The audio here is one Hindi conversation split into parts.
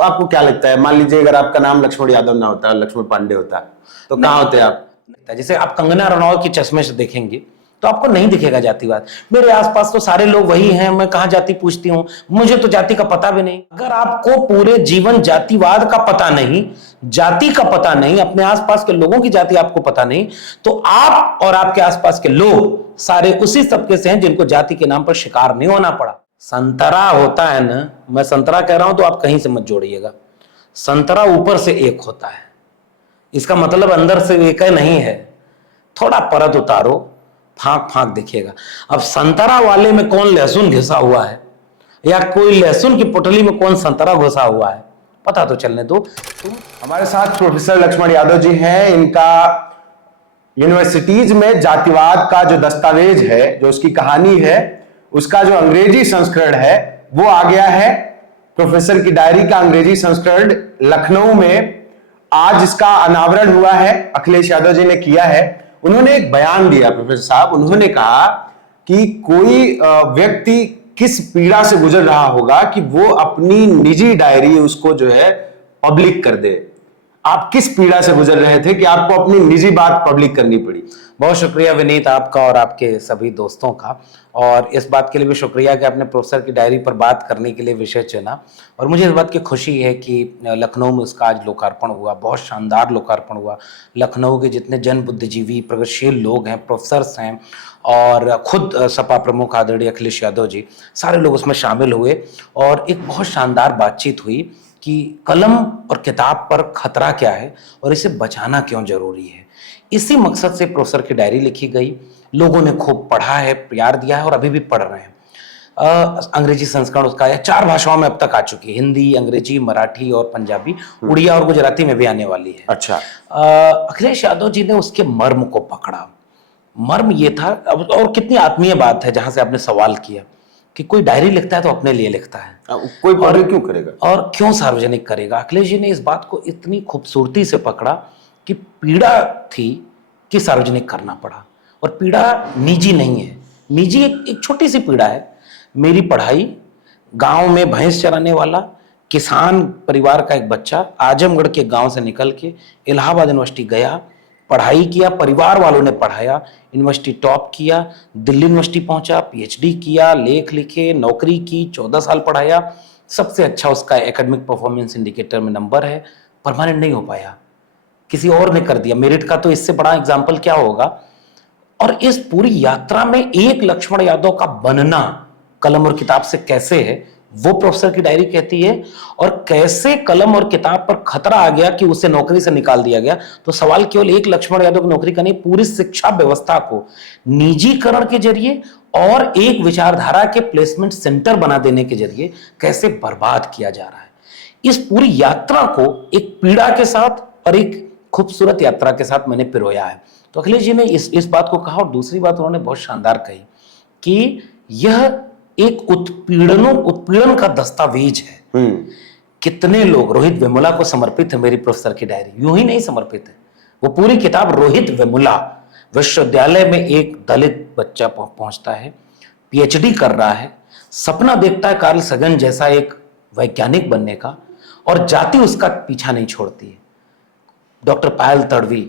आपको क्या लगता है, मान लीजिए अगर आपका नाम लक्ष्मण यादव ना होता, लक्ष्मण पांडे होता, तो कहाँ होते आप? जैसे आप कंगना रनौत के चश्मे से देखेंगे तो आपको नहीं दिखेगा जातिवाद। मेरे आसपास तो सारे लोग वही हैं, मैं कहां जाति पूछती हूं, मुझे तो जाति का पता भी नहीं। अगर आपको पूरे जीवन जातिवाद का पता नहीं, जाति का पता नहीं, अपने आसपास के लोगों की जाति आपको पता नहीं, तो आप और आपके आसपास के लोग सारे उसी तबके से हैं जिनको जाति के नाम पर शिकार नहीं होना पड़ा। संतरा होता है ना, मैं संतरा कह रहा हूं तो आप कहीं से मत जोड़िएगा। संतरा ऊपर से एक होता है, इसका मतलब अंदर से एक नहीं है। थोड़ा परत उतारो, फांक फांक दिखेगा। अब संतरा वाले में कौन लहसुन घिसा हुआ है, या कोई लहसुन की पुटली में कौन संतरा घुसा हुआ है, पता तो चलने दो। हमारे साथ प्रोफेसर लक्ष्मण यादव जी हैं। इनका यूनिवर्सिटीज में जातिवाद का जो दस्तावेज है, जो उसकी कहानी है, उसका जो अंग्रेजी संस्करण है वो आ गया है। प्रोफेसर की डायरी का अंग्रेजी संस्करण लखनऊ में आज इसका अनावरण हुआ है, अखिलेश यादव जी ने किया है। उन्होंने एक बयान दिया प्रोफेसर साहब, उन्होंने कहा कि कोई व्यक्ति किस पीड़ा से गुजर रहा होगा कि वो अपनी निजी डायरी उसको जो है पब्लिक कर दे। आप किस पीड़ा से गुजर रहे थे कि आपको अपनी निजी बात पब्लिक करनी पड़ी? बहुत शुक्रिया विनीत आपका और आपके सभी दोस्तों का, और इस बात के लिए भी शुक्रिया कि आपने प्रोफेसर की डायरी पर बात करने के लिए विषय चुना। और मुझे इस बात की खुशी है कि लखनऊ में उसका आज लोकार्पण हुआ, बहुत शानदार लोकार्पण हुआ। लखनऊ के जितने जन बुद्धिजीवी प्रगतिशील लोग हैं, प्रोफेसर्स हैं, और खुद सपा प्रमुख आदरणीय अखिलेश यादव जी, सारे लोग उसमें शामिल हुए और एक बहुत शानदार बातचीत हुई कि कलम और किताब पर खतरा क्या है और इसे बचाना क्यों जरूरी है। इसी मकसद से प्रोफेसर की डायरी लिखी गई। लोगों ने खूब पढ़ा है, प्यार दिया है और अभी भी पढ़ रहे हैं। अंग्रेजी संस्करण उसका है, 4 भाषाओं में अब तक आ चुकी है, हिंदी, अंग्रेजी, मराठी और पंजाबी, उड़िया और गुजराती में भी आने वाली है। अच्छा। अखिलेश यादव जी ने उसके मर्म को पकड़ा। मर्म ये था, और कितनी आत्मीय बात है जहां से आपने सवाल किया कि कोई डायरी लिखता है तो अपने लिए लिखता है, कोई पब्लिक क्यों करेगा और क्यों सार्वजनिक करेगा। अखिलेश जी ने इस बात को इतनी खूबसूरती से पकड़ा कि पीड़ा थी कि सार्वजनिक करना पड़ा, और पीड़ा निजी नहीं है। निजी एक छोटी सी पीड़ा है। मेरी पढ़ाई, गांव में भैंस चराने वाला किसान परिवार का एक बच्चा आजमगढ़ के गांव से निकल के इलाहाबाद यूनिवर्सिटी गया, पढ़ाई किया, परिवार वालों ने पढ़ाया, यूनिवर्सिटी टॉप किया, दिल्ली यूनिवर्सिटी पहुंचा, पीएचडी किया, लेख लिखे, नौकरी की, 14 साल पढ़ाया, सबसे अच्छा उसका एकेडमिक परफॉर्मेंस इंडिकेटर में नंबर है, परमानेंट नहीं हो पाया, किसी और ने कर दिया। मेरिट का तो इससे बड़ा एग्जाम्पल क्या होगा। और इस पूरी यात्रा में एक लक्ष्मण यादव का बनना कलम और किताब से कैसे है, वो प्रोफेसर की डायरी कहती है। और कैसे कलम और किताब पर खतरा आ गया कि उसे नौकरी से निकाल दिया गया। तो सवाल केवल एक लक्ष्मण यादव की नौकरी का नहीं, पूरी शिक्षा व्यवस्था को निजीकरण के जरिए और एक विचारधारा के प्लेसमेंट सेंटर बना देने के जरिए कैसे बर्बाद किया जा रहा है। इस पूरी यात्रा को एक पीड़ा के साथ और एक खूबसूरत यात्रा के साथ मैंने पिरोया है। तो अखिलेश जी ने इस बात को कहा, और दूसरी बात उन्होंने बहुत शानदार कही कि यह एक उत्पीड़न का दस्तावेज है। कितने लोग रोहित वेमुला को समर्पित है मेरी प्रोफेसर की डायरी, यूं ही नहीं समर्पित है, वो पूरी किताब रोहित वेमुला विश्वविद्यालय में एक दलित बच्चा पहुंचता है, पीएचडी कर रहा है, सपना देखता है कार्ल सगन जैसा एक वैज्ञानिक बनने का, और जाति उसका पीछा नहीं छोड़ती है। डॉक्टर पायल तड़वी,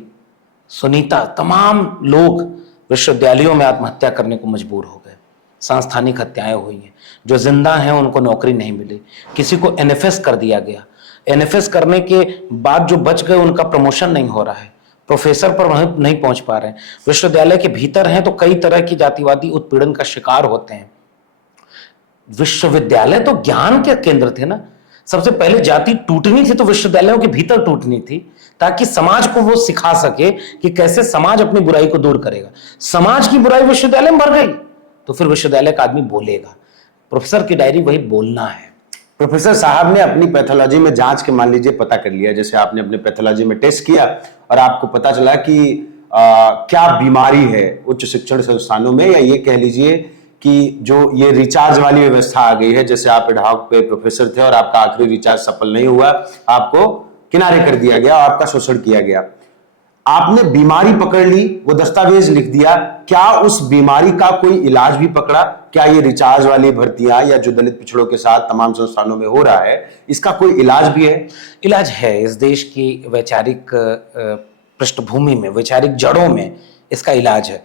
सुनीता, तमाम लोग विश्वविद्यालयों में आत्महत्या करने को मजबूर हो गए, सांस्थानिक हत्याएं हुई हैं, जो जिंदा हैं उनको नौकरी नहीं मिली, किसी को एनएफएस कर दिया गया, एनएफएस करने के बाद जो बच गए उनका प्रमोशन नहीं हो रहा है, प्रोफेसर पर नहीं पहुंच पा रहे हैं, विश्वविद्यालय के भीतर हैं तो कई तरह की जातिवादी उत्पीड़न का शिकार होते हैं। विश्वविद्यालय तो ज्ञान के केंद्र थे ना, सबसे पहले जाति टूटनी थी तो विश्वविद्यालयों के भीतर टूटनी थी, ताकि समाज को वो सिखा सके कि कैसे समाज अपनी बुराई को दूर करेगा। समाज की बुराई विश्वविद्यालय में मर गई तो फिर विश्वविद्यालय का आदमी बोलेगा। प्रोफेसर की डायरी वही बोलना है। प्रोफेसर साहब ने अपनी पैथोलॉजी में जांच के मान लीजिए पता कर लिया, जैसे आपने अपने पैथोलॉजी में टेस्ट किया और आपको पता चला कि क्या बीमारी है उच्च शिक्षण संस्थानों में, या ये कह लीजिए कि जो ये रिचार्ज वाली व्यवस्था आ गई है, जैसे आप एडहॉक पे प्रोफेसर थे और आपका आखिरी रिचार्ज सफल नहीं हुआ, आपको किनारे कर दिया गया, आपका शोषण किया गया। आपने बीमारी पकड़ ली, वो दस्तावेज लिख दिया, क्या उस बीमारी का कोई इलाज भी पकड़ा? क्या ये रिचार्ज वाली भर्तियां या जो दलित पिछड़ों के साथ तमाम संस्थानों में हो रहा है, इसका कोई इलाज भी है? इलाज है। इस देश की वैचारिक पृष्ठभूमि में, वैचारिक जड़ों में इसका इलाज है।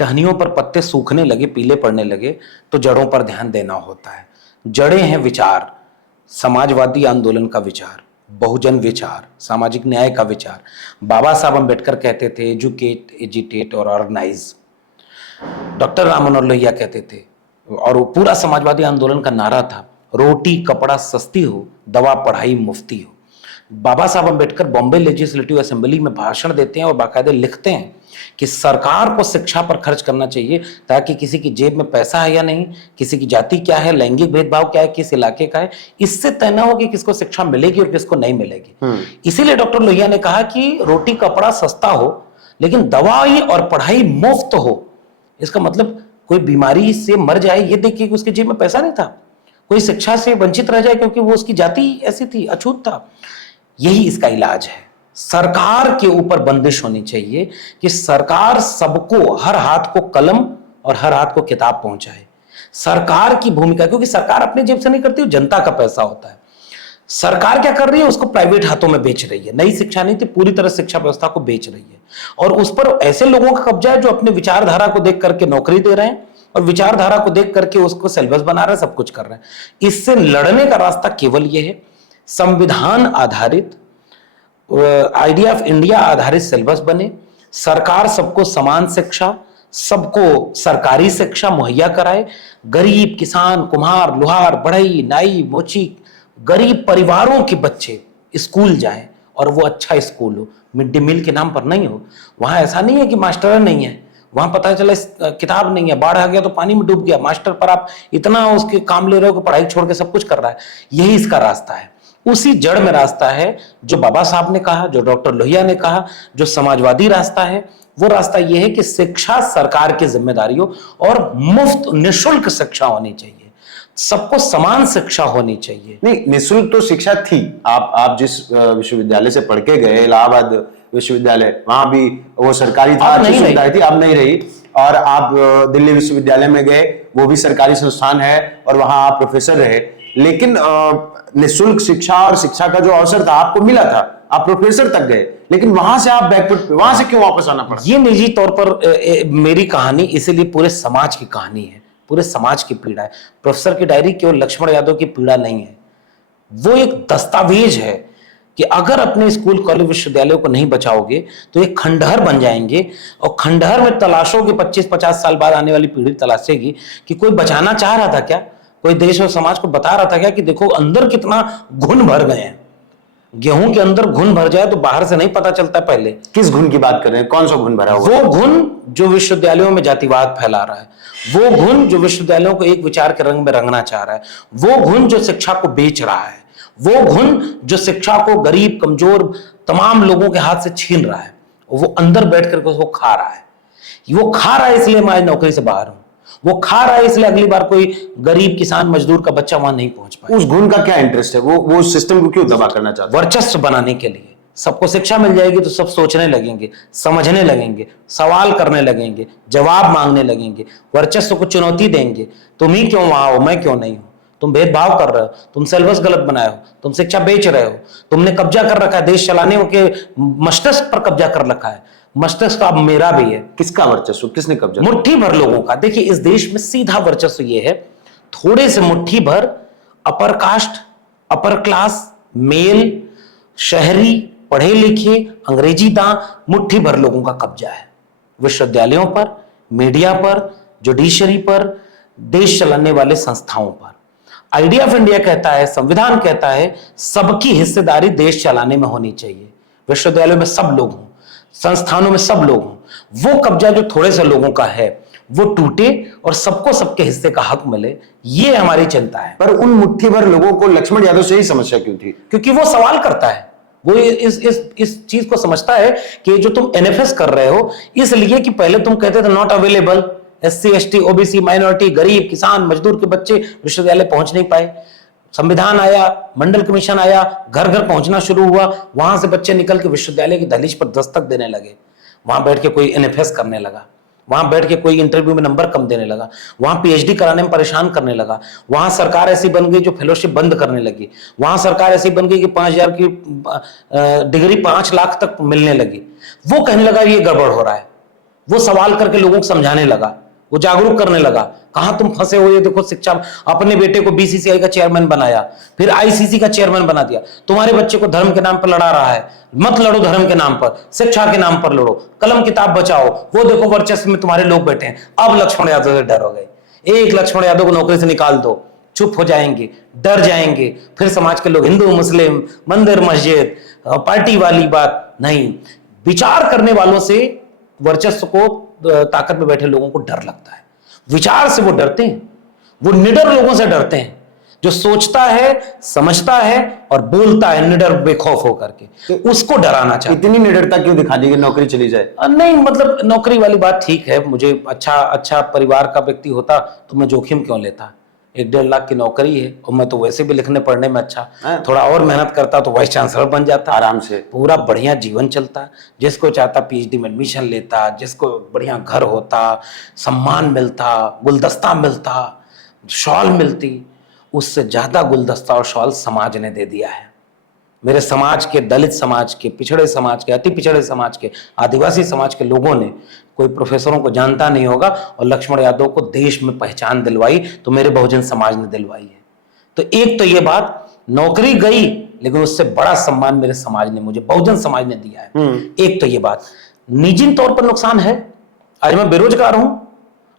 टहनियों पर पत्ते सूखने लगे, पीले पड़ने लगे, तो जड़ों पर ध्यान देना होता है। जड़ें हैं विचार, समाजवादी आंदोलन का विचार, बहुजन विचार, सामाजिक न्याय का विचार। बाबा साहब अम्बेडकर कहते थे एजुकेट, एजिटेट और ऑर्गेनाइज। डॉक्टर राम मनोहर लोहिया कहते थे, और वो पूरा समाजवादी आंदोलन का नारा था, रोटी कपड़ा सस्ती हो, दवा पढ़ाई मुफ्ती हो। बाबा साहब अम्बेडकर बॉम्बे लेजिस्लेटिव असेंबली में भाषण देते हैं और बाकायदे लिखते हैं कि सरकार को शिक्षा पर खर्च करना चाहिए, ताकि किसी की जेब में पैसा है या नहीं, किसी की जाति क्या है, लैंगिक भेदभाव क्या है, किस इलाके का है, इससे तय न हो कि किसको शिक्षा मिलेगी और किसको नहीं मिलेगी। इसीलिए डॉक्टर लोहिया ने कहा कि रोटी कपड़ा सस्ता हो, लेकिन दवाई और पढ़ाई मुफ्त हो। इसका मतलब कोई बीमारी से मर जाए ये देखिए कि उसके जेब में पैसा नहीं था, कोई शिक्षा से वंचित रह जाए क्योंकि वो उसकी जाति ऐसी थी, अछूत था। यही इसका इलाज है। सरकार के ऊपर बंदिश होनी चाहिए कि सरकार सबको, हर हाथ को कलम और हर हाथ को किताब पहुंचाए। सरकार की भूमिका, क्योंकि सरकार अपने जेब से नहीं करती, जनता का पैसा होता है। सरकार क्या कर रही है, उसको प्राइवेट हाथों में बेच रही है। नई शिक्षा नीति पूरी तरह शिक्षा व्यवस्था को बेच रही है, और उस पर ऐसे लोगों का कब्जा है जो अपने विचारधारा को देख करके नौकरी दे रहे हैं और विचारधारा को देख करके उसको सिलेबस बना रहे हैं, सब कुछ कर रहे हैं। इससे लड़ने का रास्ता केवल यह है, संविधान आधारित, आइडिया ऑफ इंडिया आधारित सिलेबस बने, सरकार सबको समान शिक्षा, सबको सरकारी शिक्षा मुहैया कराए। गरीब किसान, कुम्हार, लोहार, बढ़ई, नाई, मोची, गरीब परिवारों के बच्चे स्कूल जाएं, और वो अच्छा स्कूल हो, मिड डे मील के नाम पर नहीं हो। वहां ऐसा नहीं है कि मास्टर नहीं है, वहां पता चला किताब नहीं है, बाढ़ आ गया तो पानी में डूब गया, मास्टर पर आप इतना उसके काम ले रहे हो कि पढ़ाई छोड़ के सब कुछ कर रहा है। यही इसका रास्ता है, उसी जड़ में रास्ता है जो बाबा साहब ने कहा, जो डॉक्टर लोहिया ने कहा, जो समाजवादी रास्ता है। वो रास्ता यह है कि शिक्षा सरकार की जिम्मेदारी हो और मुफ्त निःशुल्क शिक्षा होनी चाहिए, सबको समान शिक्षा होनी चाहिए। नहीं, निःशुल्क तो शिक्षा थी। आप जिस विश्वविद्यालय से पढ़ के गए, इलाहाबाद विश्वविद्यालय, वहां भी वो सरकारी था, अच्छी सुविधाएं थी, अब नहीं रही। और आप दिल्ली विश्वविद्यालय में गए, वो भी सरकारी संस्थान है और वहां आप प्रोफेसर रहे, लेकिन निःशुल्क शिक्षा और शिक्षा का जो अवसर था आपको मिला था, आप प्रोफेसर तक गए, लेकिन वहां से आप बैकफुट, वहां से क्यों वापस आना पड़ा? ये निजी तौर पर मेरी कहानी इसलिए पूरे समाज की कहानी है, पूरे समाज की पीड़ा है। प्रोफेसर की डायरी केवल लक्ष्मण यादव की पीड़ा नहीं है, वो एक दस्तावेज है कि अगर अपने स्कूल कॉलेज विश्वविद्यालयों को नहीं बचाओगे तो ये खंडहर बन जाएंगे, और खंडहर में तलाशोगे, 25-50 साल बाद आने वाली पीढ़ी तलाशेगी कि कोई बचाना चाह रहा था क्या, कोई देश और समाज को बता रहा था क्या कि देखो अंदर कितना घुन भर गए हैं। गेहूं के अंदर घुन भर जाए तो बाहर से नहीं पता चलता। पहले किस घुन की बात कर रहे हैं, कौन सा घुन भरा हुआ? वो घुन जो विश्वविद्यालयों में जातिवाद फैला रहा है, वो घुन जो विश्वविद्यालयों को एक विचार के रंग में रंगना चाह रहा है, वो घुन जो शिक्षा को बेच रहा है, वो घुन जो शिक्षा को गरीब, कमजोर तमाम लोगों के हाथ से छीन रहा है, वो अंदर बैठ करके उसको खा रहा है। वो खा रहा है इसलिए मैं आज नौकरी से बाहर हूं, वो खा रहा है इसलिए अगली बार कोई गरीब किसान मजदूर का बच्चा वहां नहीं पहुंच पाए। उस घुन का क्या इंटरेस्ट है? वो सिस्टम को क्यों दबा करना चाहता है? वर्चस्व बनाने के लिए। सबको शिक्षा मिल जाएगी तो सब सोचने लगेंगे, समझने लगेंगे, सवाल करने लगेंगे, जवाब मांगने लगेंगे, वर्चस्व को चुनौती देंगे। तुम ही क्यों वहां हो, मैं क्यों नहीं हूं? तुम भेदभाव कर रहे हो, तुम सिलेबस गलत बनाए हो, तुम शिक्षा बेच रहे हो, तुमने कब्जा कर रखा है, देश चलाने के मस्तिष्क पर कब्जा कर रखा है। मस्तिष्क अब मेरा भी है। किसका वर्चस्व, किसने कब्जा? मुट्ठी भर लोगों का। देखिए इस देश में सीधा वर्चस्व ये है, थोड़े से मुट्ठी भर upper caste, upper class, male, शहरी, पढ़े लिखे, अंग्रेजी दां, मुट्ठी भर लोगों का कब्जा है विश्वविद्यालयों पर, मीडिया पर, जुडिशरी पर, देश चलाने वाले संस्थाओं पर। आइडिया ऑफ इंडिया कहता है, संविधान कहता है, सबकी हिस्सेदारी देश चलाने में होनी चाहिए। विश्वविद्यालयों में सब लोग हों, संस्थानों में सब लोग हों। वो कब्जा जो थोड़े से लोगों का है वो टूटे और सबको सबके हिस्से का हक मिले, ये हमारी चिंता है। पर उन मुट्ठी भर लोगों को लक्ष्मण यादव से ही समस्या क्यों थी? क्योंकि वो सवाल करता है, वो इस चीज को समझता है कि जो तुम एनएफएस कर रहे हो, इसलिए कि पहले तुम कहते थे not available, SC ST OBC minority, गरीब किसान मजदूर के बच्चे विश्वविद्यालय पहुंच नहीं पाए। संविधान आया, मंडल कमीशन आया, घर घर पहुंचना शुरू हुआ, वहां से बच्चे निकल के विश्वविद्यालय की दहलीज पर दस्तक देने लगे, वहां बैठ के कोई एनएफएस करने लगा, वहां बैठ के कोई इंटरव्यू में नंबर कम देने लगा, वहां पीएचडी कराने में परेशान करने लगा, वहां सरकार ऐसी बन गई जो फेलोशिप बंद करने लगी, वहां सरकार ऐसी बन गई कि 5,000 की डिग्री 5 लाख तक मिलने लगी। वो कहने लगा ये गड़बड़ हो रहा है, वो सवाल करके लोगों को समझाने लगा, वो जागरूक करने लगा, कहां तुम फंसे हो, ये देखो शिक्षा। अपने बेटे को बीसीसीआई का चेयरमैन बनाया, फिर आईसीसी का चेयरमैन बना दिया। तुम्हारे बच्चे को धर्म के नाम पर लड़ा रहा है, मत लड़ो धर्म के नाम पर, शिक्षा के नाम पर लड़ो, कलम किताब बचाओ। वो देखो वर्चस्व में तुम्हारे लोग बैठे हैं। अब लक्ष्मण यादव से डर हो गए, एक लक्ष्मण यादव को नौकरी से निकाल दो, चुप हो जाएंगे, डर जाएंगे। फिर समाज के लोग हिंदू मुस्लिम, मंदिर मस्जिद, पार्टी वाली बात नहीं, विचार करने वालों से, वर्चस्व को, ताकत में बैठे लोगों को डर लगता है। विचार से वो डरते हैं, वो निडर लोगों से डरते हैं, जो सोचता है, समझता है और बोलता है निडर बेखौफ होकर के, तो उसको डराना चाहिए। इतनी निडरता क्यों दिखा दी कि नौकरी चली जाए? नहीं, मतलब नौकरी वाली बात ठीक है, मुझे अच्छा परिवार का व्यक्ति होता तो मैं जोखिम क्यों लेता। 1-1.5 लाख की नौकरी है और मैं तो वैसे भी लिखने पढ़ने में अच्छा, थोड़ा और मेहनत करता तो वाइस चांसलर बन जाता, आराम से पूरा बढ़िया जीवन चलता। जिसको चाहता पीएचडी में एडमिशन लेता, जिसको बढ़िया घर होता, सम्मान मिलता, गुलदस्ता मिलता, शॉल मिलती। उससे ज्यादा गुलदस्ता और शॉल समाज ने दे दिया है। मेरे समाज के, दलित समाज के, पिछड़े समाज के, अति पिछड़े समाज के, आदिवासी समाज के लोगों ने, कोई प्रोफेसरों को जानता नहीं होगा, और लक्ष्मण यादव को देश में पहचान दिलवाई तो मेरे बहुजन समाज ने दिलवाई है। तो एक तो ये बात, नौकरी गई लेकिन उससे बड़ा सम्मान मेरे समाज ने, मुझे बहुजन समाज ने दिया है। एक तो ये बात। निजी तौर पर नुकसान है, आज मैं बेरोजगार हूं,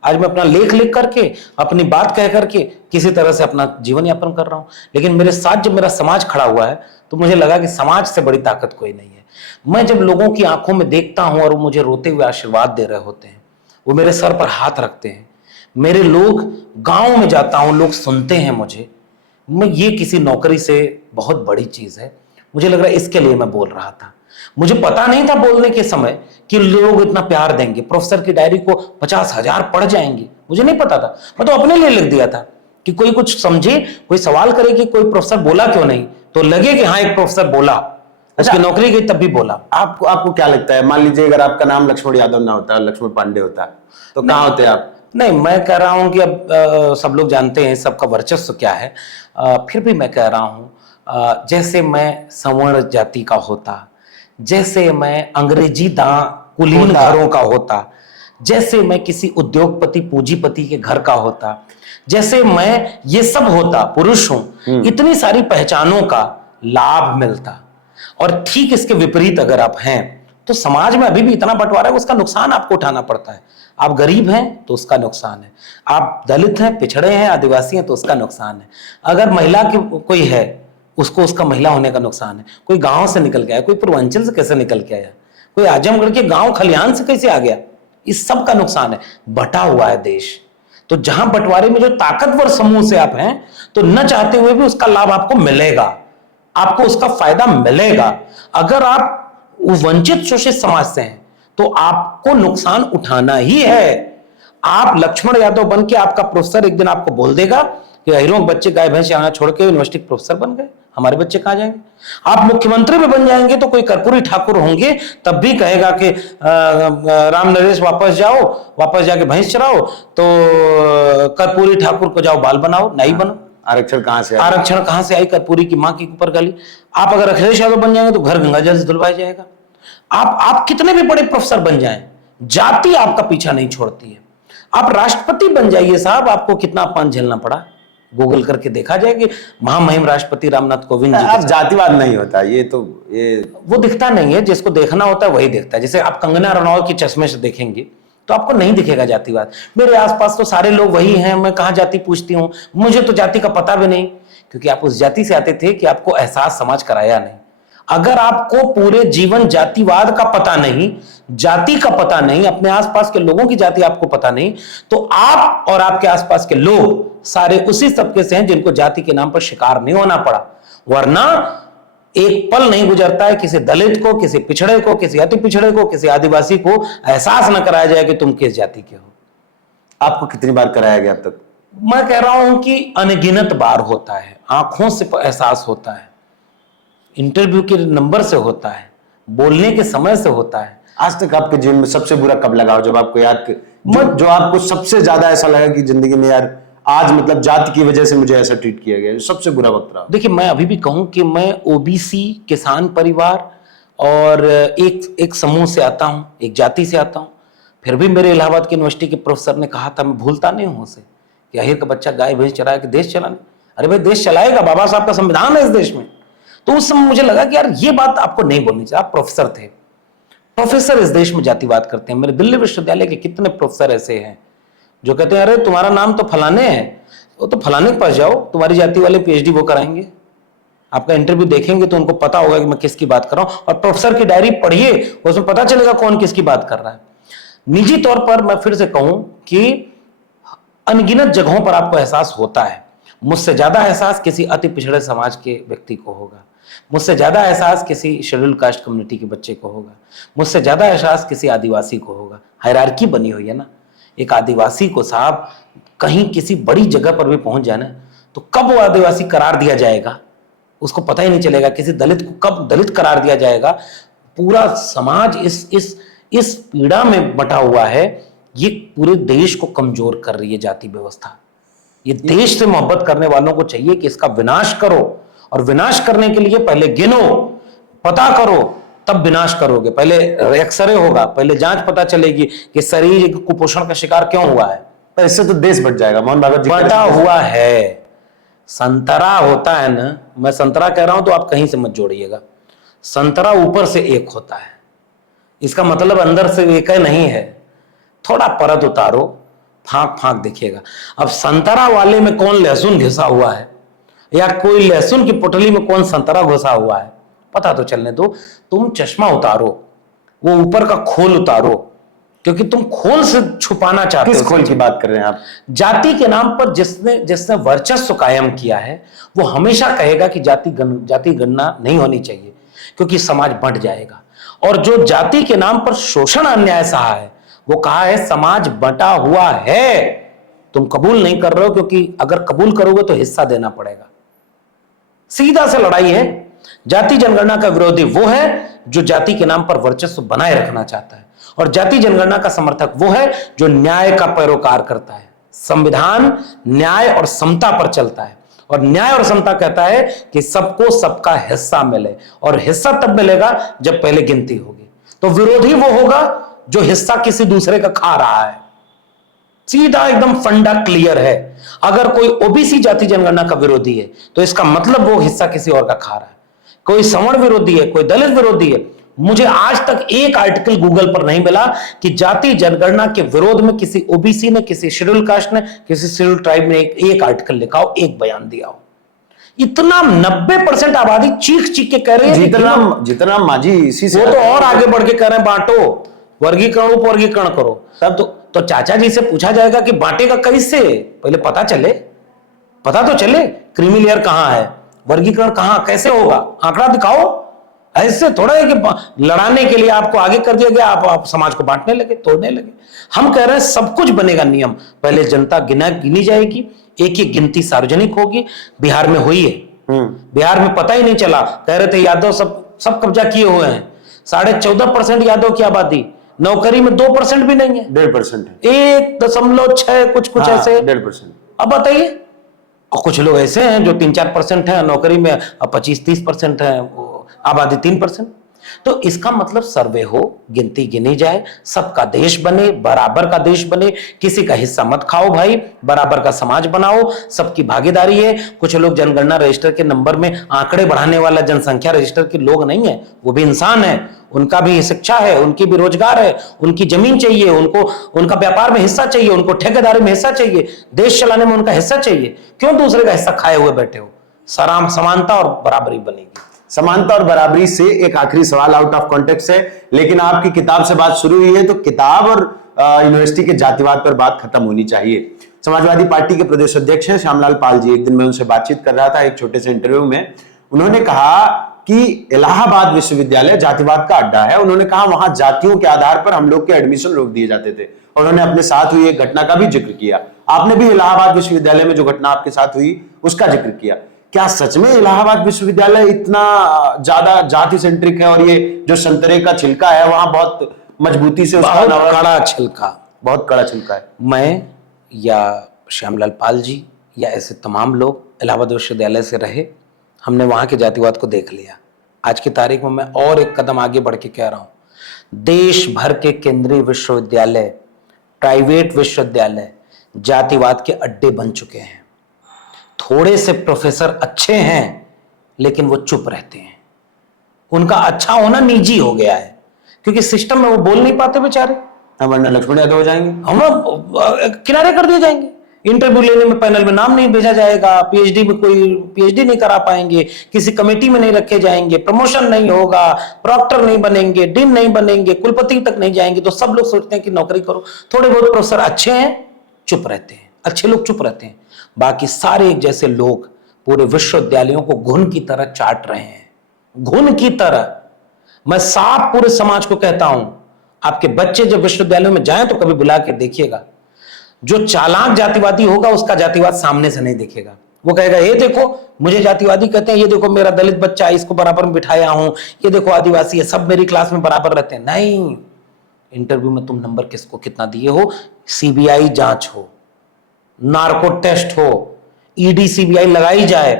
आज मैं अपना लेख लिख करके, अपनी बात कह करके किसी तरह से अपना जीवन यापन कर रहा हूं, लेकिन मेरे साथ जब मेरा समाज खड़ा हुआ है तो मुझे लगा कि समाज से बड़ी ताकत कोई नहीं है। मैं जब लोगों की आंखों में देखता हूं और वो मुझे रोते हुए आशीर्वाद दे रहे होते हैं, वो मेरे सर पर हाथ रखते हैं, मेरे लोग, गांव में जाता हूं, लोग सुनते हैं मुझे, मैं, ये किसी नौकरी से बहुत बड़ी चीज है। मुझे लग रहा है इसके लिए मैं बोल रहा था। मुझे पता नहीं था बोलने के समय कि लोग इतना प्यार देंगे, प्रोफेसर की डायरी को 50,000 पढ़ जाएंगे, मुझे नहीं पता था। मैं तो अपने लिए लिख दिया था कि कोई कुछ समझे, कोई सवाल करे कि कोई प्रोफेसर बोला क्यों नहीं, तो लगे कि हाँ एक प्रोफेसर बोला, उसकी नौकरी गई तब भी बोला। आपको क्या लगता है, मान लीजिए अगर आपका नाम लक्ष्मण यादव ना होता, लक्ष्मण पांडे होता, तो कहाँ होते आप? नहीं, मैं कह रहा हूं कि अब सब लोग जानते हैं सबका वर्चस्व क्या है, फिर भी मैं कह रहा हूं, जैसे मैं सवर्ण जाति का होता, जैसे मैं अंग्रेजी कुलीन घरों का होता, जैसे मैं किसी उद्योगपति पूंजीपति के घर का होता, जैसे मैं ये सब होता, पुरुष हूं, इतनी सारी पहचानों का लाभ मिलता। और ठीक इसके विपरीत अगर आप हैं तो समाज में अभी भी इतना बंटवारा है, उसका नुकसान आपको उठाना पड़ता है। आप गरीब हैं तो उसका नुकसान है, आप दलित हैं, पिछड़े हैं, आदिवासी हैं तो उसका नुकसान है। अगर महिला की कोई है, उसको उसका महिला होने का नुकसान है। कोई गांव से निकल के आया, कोई पूर्वांचल से कैसे निकल के आया, कोई आजमगढ़ के गांव खलिहान से कैसे आ गया, इस सब का नुकसान है। बटा हुआ है देश, तो जहां बंटवारे में जो ताकतवर समूह से आप हैं, तो न चाहते हुए भी उसका लाभ आपको मिलेगा, आपको उसका फायदा मिलेगा। अगर आप वंचित शोषित समाज से हैं तो आपको नुकसान उठाना ही है। आप लक्ष्मण यादव बन के, आपका प्रोफेसर एक दिन आपको बोल देगा कि अहिरों के बच्चे गाय भैंस यहाँ छोड़ के यूनिवर्सिटी प्रोफेसर बन गए, हमारे बच्चे कहाँ जाएंगे। आप मुख्यमंत्री भी बन जाएंगे तो कोई कर्पूरी ठाकुर होंगे, तब भी कहेगा कि राम नरेश वापस जाओ, वापस जाके भैंस चराओ, तो कर्पूरी ठाकुर को जाओ बाल बनाओ, नहीं बनो। आरक्षण कहां से आई, कर्पूरी की मां की ऊपर गाली। आप अगर अखिलेश यादव बन जाएंगे तो घर गंगा जल से धुलवाया जाएगा। आप कितने भी बड़े प्रोफेसर बन जाएं, जाति आपका पीछा नहीं छोड़ती है। आप राष्ट्रपति बन जाइए साहब, आपको कितना अपमान झेलना पड़ा, गूगल करके देखा जाए कि महामहिम राष्ट्रपति रामनाथ कोविंद जी। अब जातिवाद नहीं होता, ये वो दिखता नहीं है, जिसको देखना होता है वही दिखता है। जैसे आप कंगना रनौत की चश्मे से देखेंगे तो आपको नहीं दिखेगा जातिवाद। मेरे आसपास तो सारे लोग वही हैं, मैं कहाँ जाति पूछती हूँ, मुझे तो जाति का पता भी नहीं, क्योंकि आप उस जाति से आते थे कि आपको एहसास समाज कराया नहीं। अगर आपको पूरे जीवन जातिवाद का पता नहीं, जाति का पता नहीं, अपने आसपास के लोगों की जाति आपको पता नहीं, तो आप और आपके आसपास के लोग सारे उसी तबके से हैं जिनको जाति के नाम पर शिकार नहीं होना पड़ा। वरना एक पल नहीं गुजरता है किसी दलित को, किसी पिछड़े को, किसी अति पिछड़े को, किसी आदिवासी को एहसास न कराया जाए कि तुम किस जाति के हो। आपको कितनी बार कराया गया अब तक? मैं कह रहा हूं कि अनगिनत बार होता है, आंखों से एहसास होता है, इंटरव्यू के नंबर से होता है, बोलने के समय से होता है। आज तक आपके जीवन में सबसे बुरा कब लगा हो, जब आपको याद जो आपको सबसे ज्यादा ऐसा लगा कि जिंदगी में यार आज मतलब जाति की वजह से मुझे ऐसा ट्रीट किया गया, सबसे बुरा वक्त रहा? देखिए, मैं अभी भी कहूं कि मैं ओबीसी किसान परिवार और एक समूह से आता हूं, एक जाति से आता हूं। फिर भी मेरे इलाहाबाद की यूनिवर्सिटी के प्रोफेसर ने कहा था, मैं भूलता नहीं हूं उसे, कि अहिर का बच्चा गाय भैंस चराया कि देश चलाने। अरे भाई, देश चलाएगा, बाबा साहब का संविधान है इस देश में। तो उस समय मुझे लगा कि यार ये बात आपको नहीं बोलनी चाहिए। आप प्रोफेसर थे, प्रोफेसर इस देश में जातिवाद करते हैं। मेरे दिल्ली विश्वविद्यालय के कितने प्रोफेसर ऐसे हैं जो कहते हैं, अरे तुम्हारा नाम तो फलाने है, वो तो फलाने के पास जाओ, तुम्हारी जाति वाले पीएचडी वो कराएंगे। आपका इंटरव्यू देखेंगे तो उनको पता होगा कि मैं किसकी बात कर रहा हूं, और प्रोफेसर की डायरी पढ़िए, उसमें पता चलेगा कौन किसकी बात कर रहा है। निजी तौर पर मैं फिर से कहूं कि अनगिनत जगहों पर आपको एहसास होता है। मुझसे ज्यादा एहसास किसी अति पिछड़े समाज के व्यक्ति को होगा, मुझसे ज्यादा एहसास किसी शेड्यूल कास्ट कम्युनिटी के बच्चे को होगा, मुझसे ज्यादा एहसास किसी आदिवासी को होगा। हायरार्की बनी हुई है ना। एक आदिवासी को साहब कहीं किसी बड़ी जगह पर भी पहुंच जाना, तो कब वो आदिवासी करार दिया जाएगा उसको पता ही नहीं चलेगा। किसी दलित को कब दलित करार दिया जाएगा। पूरा समाज इस पीड़ा में बटा हुआ है। ये पूरे देश को कमजोर कर रही है जाति व्यवस्था। ये देश से मोहब्बत करने वालों को चाहिए कि इसका विनाश करो, और विनाश करने के लिए पहले गिनो, पता करो, तब विनाश करोगे। पहले एक्सरे होगा, पहले जांच पता चलेगी कि शरीर कुपोषण का शिकार क्यों हुआ है। पर इससे तो देश बच जाएगा। मोहन भागवत जी बटा हुआ है। संतरा होता है ना, मैं संतरा कह रहा हूं तो आप कहीं से मत जोड़िएगा। संतरा ऊपर से एक होता है, इसका मतलब अंदर से एक नहीं है। थोड़ा परत उतारो, फांक फांक दिखेगा। अब संतरा वाले में कौन लहसुन घिसा हुआ है, या कोई लहसुन की पुटली में कौन संतरा घुसा हुआ है, पता तो चलने दो। तुम चश्मा उतारो, वो ऊपर का खोल उतारो, क्योंकि तुम खोल से छुपाना चाहते हो। किस खोल की बात कर रहे हैं आप? जाति के नाम पर जिसने वर्चस्व कायम किया है, वो हमेशा कहेगा कि जाति गणना नहीं होनी चाहिए, क्योंकि समाज बंट जाएगा। और जो जाति के नाम पर शोषण अन्याय सहा है, वो कहा है समाज बंटा हुआ है, तुम कबूल नहीं कर रहे हो, क्योंकि अगर कबूल करोगे तो हिस्सा देना पड़ेगा। सीधा से लड़ाई है। जाति जनगणना का विरोधी वो है जो जाति के नाम पर वर्चस्व बनाए रखना चाहता है, और जाति जनगणना का समर्थक वो है जो न्याय का पैरोकार करता है। संविधान न्याय और समता पर चलता है, और न्याय और समता कहता है कि सबको सबका हिस्सा मिले, और हिस्सा तब मिलेगा जब पहले गिनती होगी। तो विरोधी वो होगा जो हिस्सा किसी दूसरे का खा रहा है। सीधा एकदम फंडा क्लियर है। अगर कोई ओबीसी जाति जनगणना का विरोधी है तो इसका मतलब वो हिस्सा किसी और का खा रहा है। कोई सवर्ण विरोधी है, कोई दलित विरोधी है। मुझे आज तक एक आर्टिकल गूगल पर नहीं मिला कि जाति जनगणना के विरोध में किसी ओबीसी ने, किसी शेड्यूल कास्ट ने, किसी शेड्यूल ट्राइब ने एक आर्टिकल लिखा हो, एक बयान दिया हो। इतना 90% आबादी चीख चीख के कह रही है। जितना मांझी इसी से वो तो और आगे बढ़ के कह रहे हैं बांटो, वर्गीकरण उपवर्गीकरण करो। तब तो चाचा जी से पूछा जाएगा कि बांटेगा कैसे, पहले पता तो चले क्रीमी लेयर कहां है, वर्गीकरण कहां, कैसे होगा, आंकड़ा दिखाओ। ऐसे थोड़ा है कि लड़ाने के लिए आपको आगे कर दिया गया, आप समाज को बांटने लगे, तोड़ने लगे। हम कह रहे हैं सब कुछ बनेगा नियम। पहले जनता गिनी जाएगी, एक एक गिनती सार्वजनिक होगी। बिहार में हुई है, बिहार में पता ही नहीं चला, कह रहे थे यादव सब कब्जा किए हुए हैं। 14.5% यादव की आबादी, नौकरी में 2% भी नहीं है, 1.5% है, 1.6 कुछ ऐसे 1.5%। अब बताइए, और कुछ लोग ऐसे हैं जो 3-4% है नौकरी में, 25-30% है आबादी 3%। तो इसका मतलब सर्वे हो, गिनती गिनी जाए, सबका देश बने, बराबर का देश बने, किसी का हिस्सा मत खाओ भाई, बराबर का समाज बनाओ, सबकी भागीदारी है। कुछ लोग जनगणना रजिस्टर के नंबर में आंकड़े बढ़ाने वाला जनसंख्या रजिस्टर के लोग नहीं है, वो भी इंसान है, उनका भी शिक्षा है, उनकी भी रोजगार है, उनकी जमीन चाहिए, उनको उनका व्यापार में हिस्सा चाहिए, उनको ठेकेदारी में हिस्सा चाहिए, देश चलाने में उनका हिस्सा चाहिए। क्यों दूसरे का हिस्सा खाए हुए बैठे हो? समानता और बराबरी बनेगी। समानता और बराबरी से एक आखिरी सवाल आउट ऑफ कॉन्टेक्स्ट है, लेकिन आपकी किताब से बात शुरू हुई है तो किताब और यूनिवर्सिटी के जातिवाद पर बात खत्म होनी चाहिए। समाजवादी पार्टी के प्रदेश अध्यक्ष हैं श्यामलाल पाल जी। एक दिन मैं उनसे बातचीत कर रहा था एक छोटे से इंटरव्यू में। उन्होंने कहा कि इलाहाबाद विश्वविद्यालय जातिवाद का अड्डा है। उन्होंने कहा वहां जातियों के आधार पर हम लोग के एडमिशन रोक दिए जाते थे। उन्होंने अपने साथ हुई एक घटना का भी जिक्र किया। आपने भी इलाहाबाद विश्वविद्यालय में जो घटना आपके साथ हुई उसका जिक्र किया। क्या सच में इलाहाबाद विश्वविद्यालय इतना ज्यादा जाति सेंट्रिक है और ये जो संतरे का छिलका है वहां बहुत मजबूती से उसका बहुत कड़ा छिलका, बहुत कड़ा छिलका है? मैं या श्यामलाल पाल जी या ऐसे तमाम लोग इलाहाबाद विश्वविद्यालय से रहे, हमने वहां के जातिवाद को देख लिया। आज की तारीख में मैं और एक कदम आगे बढ़ के कह रहा हूं, देश भर के केंद्रीय विश्वविद्यालय, प्राइवेट विश्वविद्यालय जातिवाद के अड्डे बन चुके हैं। थोड़े से प्रोफेसर अच्छे हैं लेकिन वो चुप रहते हैं। उनका अच्छा होना निजी हो गया है क्योंकि सिस्टम में वो बोल नहीं पाते बेचारे। वरना लक्ष्मण यादव हो जाएंगे, हम किनारे कर दिए जाएंगे, इंटरव्यू लेने में पैनल में नाम नहीं भेजा जाएगा, पीएचडी में कोई पीएचडी नहीं करा पाएंगे, किसी कमेटी में नहीं रखे जाएंगे, प्रमोशन नहीं होगा, प्रॉक्टर नहीं बनेंगे, डीन नहीं बनेंगे, कुलपति तक नहीं जाएंगे। तो सब लोग सोचते हैं कि नौकरी करो। थोड़े बहुत प्रोफेसर अच्छे हैं, चुप रहते हैं, अच्छे लोग चुप रहते हैं, बाकी सारे एक जैसे लोग पूरे विश्वविद्यालयों को घुन की तरह चाट रहे हैं, घुन की तरह। मैं साफ पूरे समाज को कहता हूं, आपके बच्चे जब विश्वविद्यालयों में जाएं तो कभी बुला के देखिएगा। जो चालाक जातिवादी होगा उसका जातिवाद सामने से नहीं दिखेगा। वो कहेगा ये देखो मुझे जातिवादी कहते हैं, ये देखो मेरा दलित बच्चा है इसको बराबर में बिठाया हूं, ये देखो आदिवासी है सब मेरी क्लास में बराबर रहते हैं। नहीं, इंटरव्यू में तुम नंबर किसको कितना दिए हो, सीबीआई जांच हो, नार्को टेस्ट हो, ईडी सीबीआई लगाई जाए,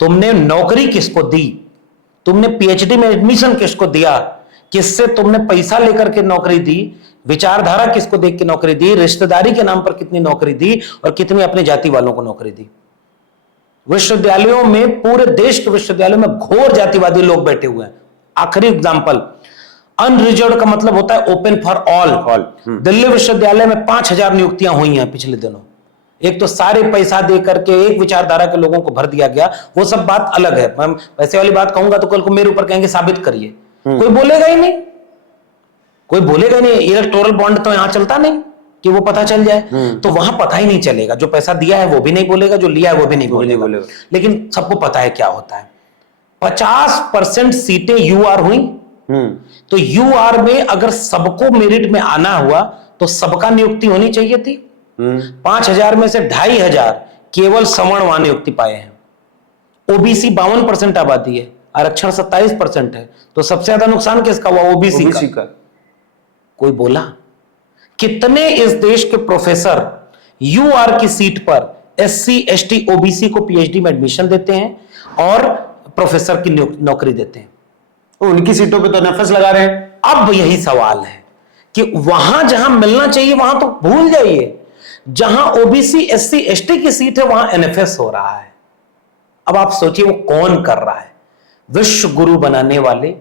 तुमने नौकरी किसको दी, तुमने पीएचडी में एडमिशन किसको दिया, किससे तुमने पैसा लेकर के नौकरी दी, विचारधारा किसको देख के नौकरी दी, रिश्तेदारी के नाम पर कितनी नौकरी दी और कितनी अपने जाति वालों को नौकरी दी। विश्वविद्यालयों में, पूरे देश के विश्वविद्यालयों में घोर जातिवादी लोग बैठे हुए हैं। आखिरी एग्जांपल, अनरिजर्व्ड का मतलब होता है ओपन फॉर ऑल। दिल्ली विश्वविद्यालय में 5000 नियुक्तियां हुई हैं पिछले दिनों। एक तो सारे पैसा दे करके एक विचारधारा के लोगों को भर दिया गया, वो सब बात अलग है। मैं वैसे वाली बात कहूंगा तो कल को मेरे ऊपर कहेंगे साबित करिए, कोई बोलेगा ही नहीं, कोई बोलेगा ही नहीं। इलेक्टोरल बॉन्ड तो यहां चलता नहीं कि वो पता चल जाए, तो वहां पता ही नहीं चलेगा। जो पैसा दिया है वो भी नहीं बोलेगा, जो लिया है वो भी नहीं बोलेगा। लेकिन सबको पता है क्या होता है। 50% सीटें यूआर हुई, तो यूआर में अगर सबको मेरिट में आना हुआ तो सबका नियुक्ति होनी चाहिए थी। 5000 में से 2500 केवल सवर्ण वहां नियुक्ति पाए हैं। ओबीसी 52% आबादी है, आरक्षण 27% है, तो सबसे ज्यादा नुकसान किसका हुआ, ओबीसी का। कोई बोला? कितने इस देश के प्रोफेसर यूआर की सीट पर एससी एसटी ओबीसी को पीएचडी में एडमिशन देते हैं और प्रोफेसर की नौकरी देते हैं, उनकी सीटों पे तो नफस लगा रहे हैं। अब यही सवाल है कि वहां जहां मिलना चाहिए वहां तो भूल जाइए, जहां ओबीसी एससी एसटी की सीट है वहां एनएफएस हो रहा है। अब आप सोचिए वो कौन कर रहा है? विश्व गुरु बनाने वाले,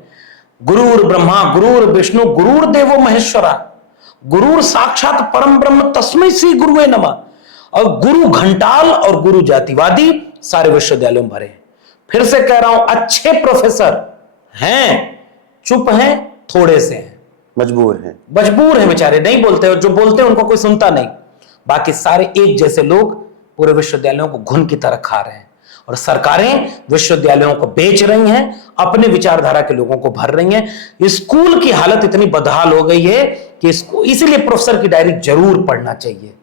गुरुर ब्रह्मा गुरुर विष्णु गुरुर देवो महेश्वरा, गुरुर साक्षात परम ब्रह्म तस्मै श्री गुरुवे नमः, और गुरु घंटाल और गुरु जातिवादी सारे विश्वविद्यालयों में भरे हैं। फिर से कह रहा हूं, अच्छे प्रोफेसर हैं, चुप हैं, थोड़े से हैं, मजबूर हैं बेचारे, नहीं बोलते, और जो बोलते हैं उनको कोई सुनता नहीं। बाकी सारे एक जैसे लोग पूरे विश्वविद्यालयों को घुन की तरह खा रहे हैं, और सरकारें विश्वविद्यालयों को बेच रही हैं, अपने विचारधारा के लोगों को भर रही हैं। स्कूल की हालत इतनी बदहाल हो गई है कि इसीलिए प्रोफेसर की डायरी जरूर पढ़ना चाहिए।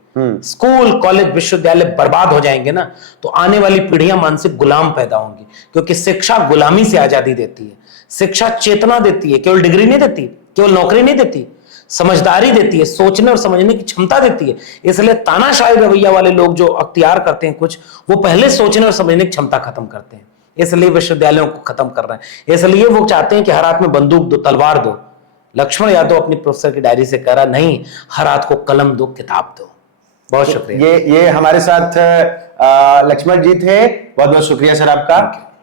स्कूल कॉलेज विश्वविद्यालय बर्बाद हो जाएंगे ना तो आने वाली पीढ़ियां मानसिक गुलाम पैदा होंगी, क्योंकि शिक्षा गुलामी से आजादी देती है, शिक्षा चेतना देती है, केवल डिग्री नहीं देती, केवल नौकरी नहीं देती, समझदारी देती है, सोचने और समझने की क्षमता देती है। इसलिए तानाशाही रवैया वाले लोग जो अख्तियार करते हैं कुछ, वो पहले सोचने और समझने की क्षमता खत्म करते हैं, इसलिए विश्वविद्यालयों को खत्म कर रहे हैं। इसलिए वो चाहते हैं कि हर हाथ में बंदूक दो, तलवार दो। लक्ष्मण यादव अपनी प्रोफेसर की डायरी से कह रहा, नहीं, हर हाथ को कलम दो, किताब दो। बहुत शुक्रिया। ये हमारे साथ लक्ष्मण जी थे, बहुत बहुत शुक्रिया सर आपका।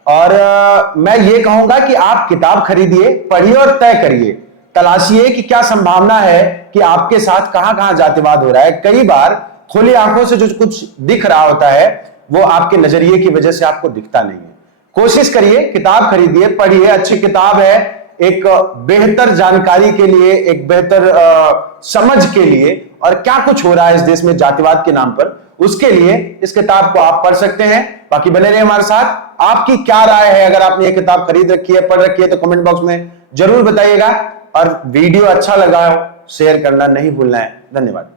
और मैं ये कहूंगा कि आप किताब खरीदिए, पढ़िए और तय करिए, तलाशिए कि क्या संभावना है कि आपके साथ कहां कहां जातिवाद हो रहा है। कई बार खुली आंखों से जो कुछ दिख रहा होता है वो आपके नजरिए की वजह से आपको दिखता नहीं है। कोशिश करिए, किताब खरीदिए, पढ़िए, अच्छी किताब है, एक बेहतर जानकारी के लिए, एक बेहतर समझ के लिए, और क्या कुछ हो रहा है इस देश में जातिवाद के नाम पर, उसके लिए इस किताब को आप पढ़ सकते हैं। बाकी बने रहिए हमारे साथ। आपकी क्या राय है? अगर आपने ये किताब खरीद रखी है, पढ़ रखी है, तो कमेंट बॉक्स में जरूर बताइएगा, और वीडियो अच्छा लगा हो शेयर करना नहीं भूलना है। धन्यवाद।